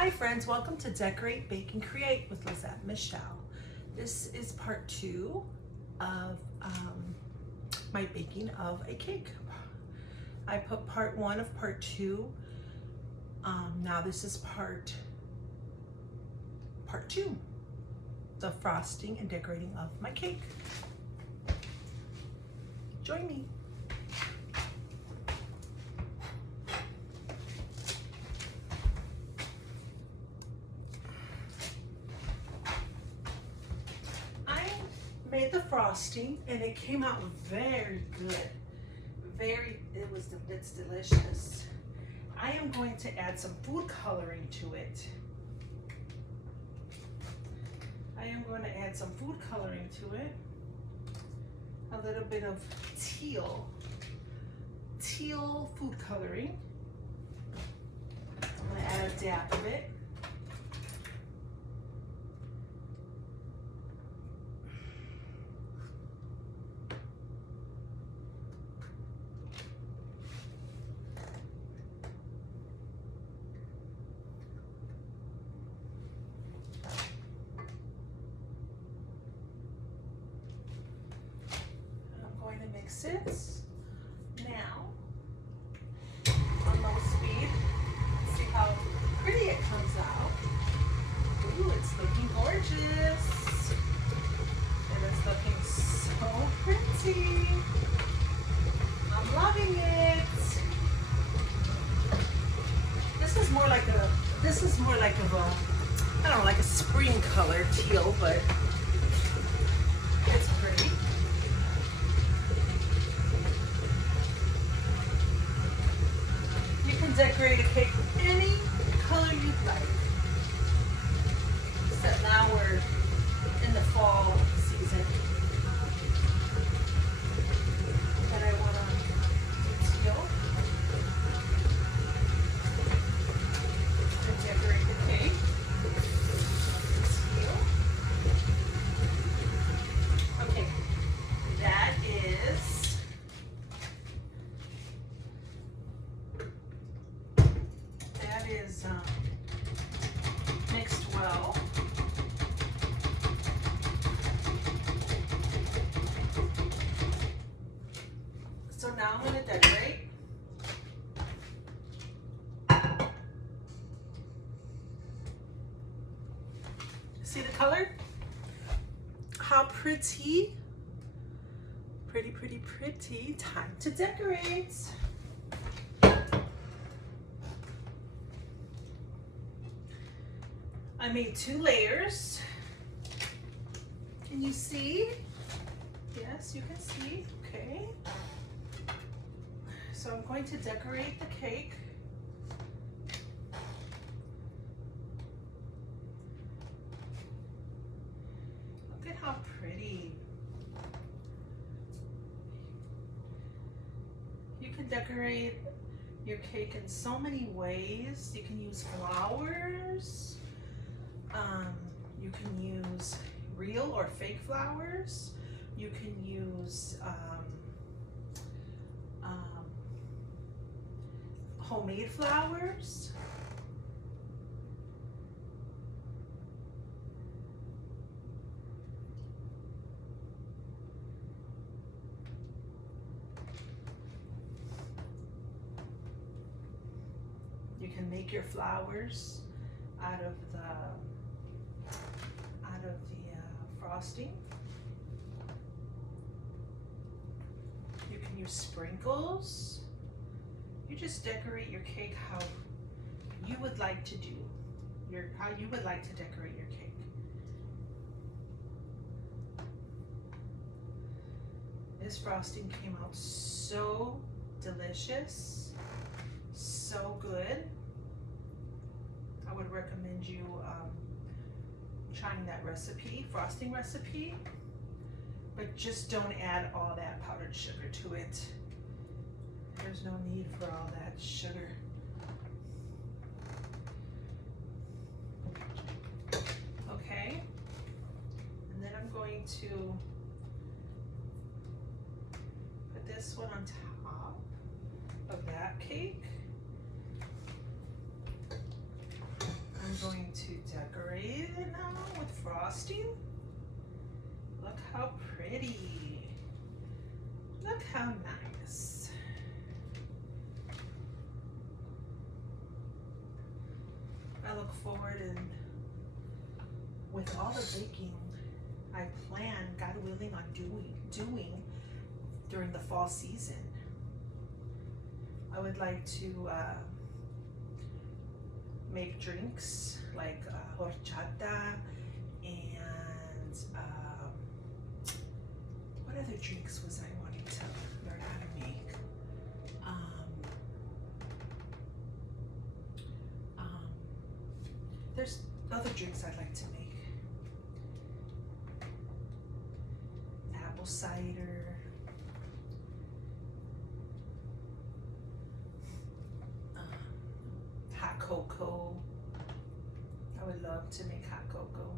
Hi friends, welcome to Decorate, Bake, and Create with Lazette M. This is part 2 of my baking of a cake. I put part 1 of part 2. Now this is part 2, the frosting and decorating of my cake. Join me. Made the frosting and it came out very good. It's delicious. I am going to add some food coloring to it. A little bit of teal food coloring. I'm going to add a dab of it. Mix it now on low speed. See how pretty it comes out. Ooh, it's looking gorgeous. And it's looking so pretty. I'm loving it. This is more like I don't know, like a spring color teal, but it's pretty. Decorate a cake any color you'd like. Except now we're in the fall season. But I want to teal to decorate the cake. Teal. Okay, that is mixed well. So now I'm going to decorate. See the color? How pretty. Pretty, pretty, pretty. Time to decorate. I made 2 layers. Can you see? Yes, you can see. Okay. So I'm going to decorate the cake. Look at how pretty. You can decorate your cake in so many ways. You can use flowers. You can use real or fake flowers. You can use homemade flowers. You can make your flowers out of the frosting. You can use sprinkles. You just decorate your cake how you would like to do, how you would like to decorate your cake. This frosting came out so delicious, so good. I would recommend you trying that recipe, frosting recipe, but just don't add all that powdered sugar to it. There's no need for all that sugar. Okay, and then I'm going to put this one on top of that cake. I'm to decorate it now with frosting. Look how pretty. Look how nice. I look forward and with all the baking I plan, God willing, on doing during the fall season. I would like to make drinks like horchata and what other drinks was I wanting to learn how to make? There's other drinks I'd like to make. Apple cider. Hot cocoa. I would love to make hot cocoa.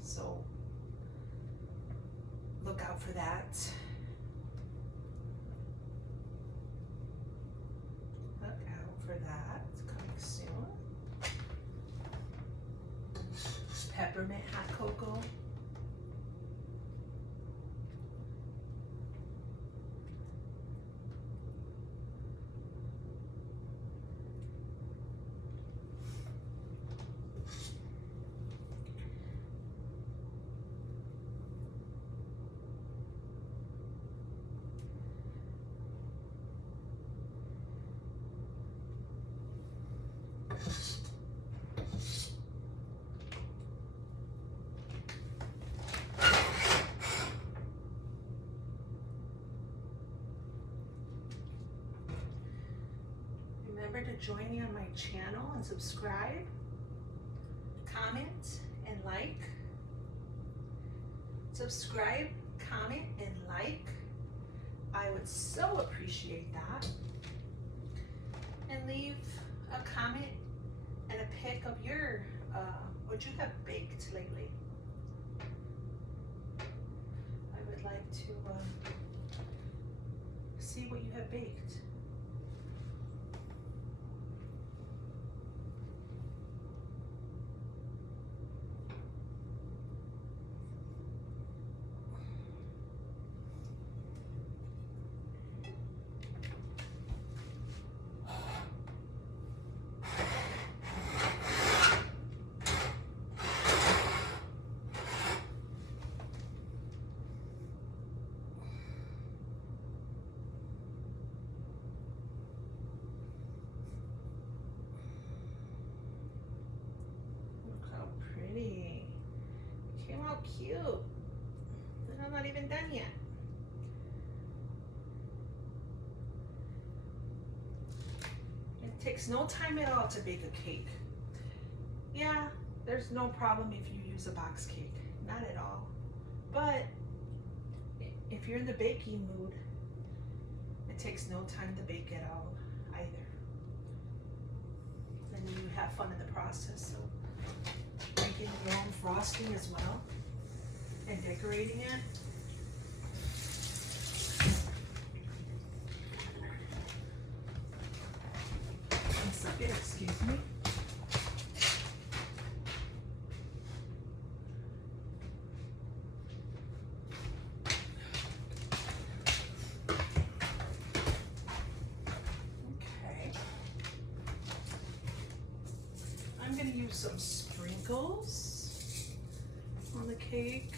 So look out for that. Look out for that. It's coming soon. Peppermint hot cocoa. Remember to join me on my channel and subscribe, comment, and like. Subscribe, comment, and like. I would so appreciate that. And leave a comment and a pic of your what you have baked lately. I would like to see what you have baked. Cute. And I'm not even done yet. It takes no time at all to bake a cake. Yeah, there's no problem if you use a box cake. Not at all. But if you're in the baking mood, it takes no time to bake at all either. And you have fun in the process. So making your own frosting as well. And decorating it. One second, excuse me. Okay. I'm going to use some sprinkles on the cake.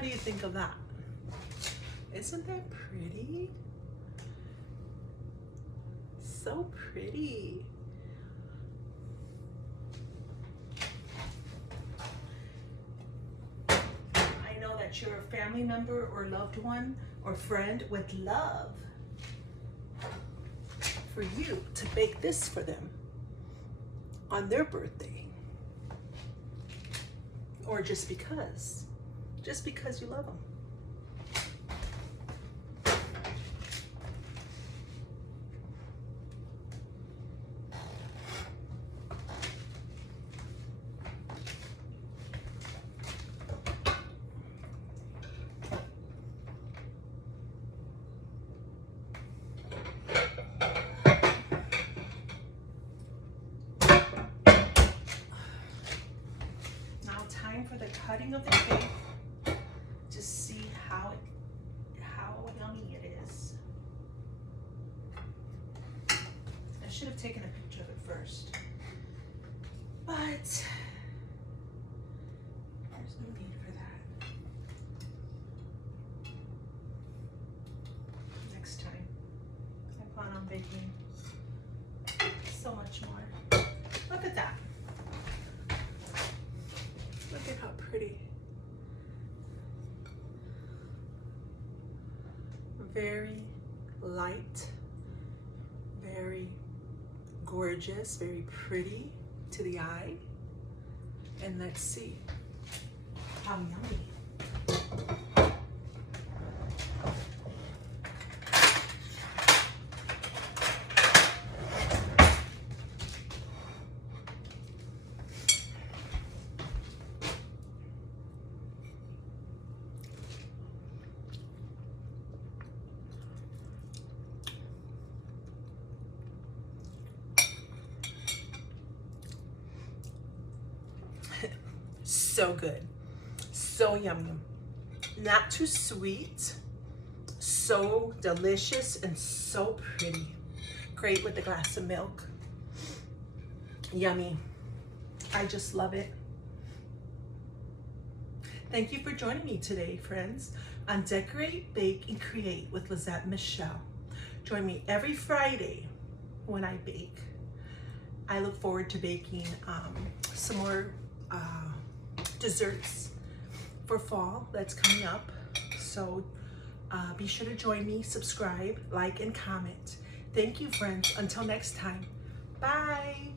What do you think of that? Isn't that pretty? So pretty. I know that your family member or loved one or friend would love for you to bake this for them on their birthday, or just because you love them. For the cutting of the cake to see how yummy it is. I should have taken a picture of it first, but there's no need for that. Next time, I plan on baking so much more. Look at that. Look at how pretty. Very light, very gorgeous, very pretty to the eye. And let's see how yummy. So good, so yummy, not too sweet, so delicious and so pretty. Great with a glass of milk. Yummy. I just love it. Thank you for joining me today, friends, on Decorate, Bake, and Create with Lazette Michelle. Join me every Friday when I bake. I look forward to baking some more desserts for fall that's coming up. So be sure to join me, subscribe, like, and comment. Thank you, friends. Until next time. Bye.